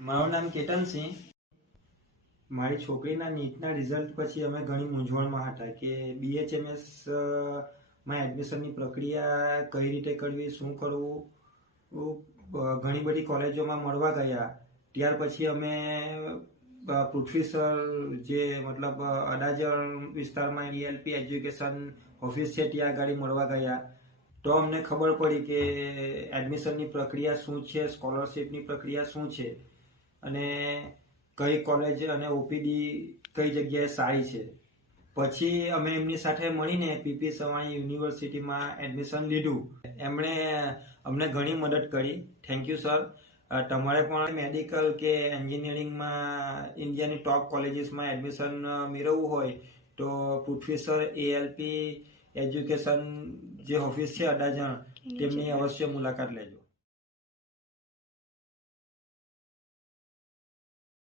મારું નામ કેતનસિંહ. મારી છોકરીના નીટના રિઝલ્ટ પછી અમે ઘણી મૂંઝવણમાં હતા કે BHMS માં એડમિશનની પ્રક્રિયા કઈ રીતે કરવી, શું કરવું. ઘણી બધી કોલેજોમાં મળવા ગયા. ત્યાર પછી અમે પૃથ્વી સર જે મતલબ અડાજણ વિસ્તારમાં ELP એજ્યુકેશન ઓફિસ છે ત્યાં આગળ મળવા ગયા. તો અમને ખબર પડી કે એડમિશનની પ્રક્રિયા શું છે, સ્કોલરશિપની પ્રક્રિયા શું છે અને કઈ કોલેજ અને OPD કઈ જગ્યાએ સારી છે. પછી અમે એમની સાથે મળીને PP સવાણી યુનિવર્સિટીમાં એડમિશન લીધું. એમણે અમને ઘણી મદદ કરી. Thank you sir. તમારે પણ મેડિકલ કે એન્જિનિયરિંગમાં ઇન્ડિયાની ટોપ કોલેજીસમાં એડમિશન મેળવવું હોય તો પૃથ્વી સર ALP એજ્યુકેશન જે ઓફિસ છે અડાજણ તેમની અવશ્ય મુલાકાત લેજો.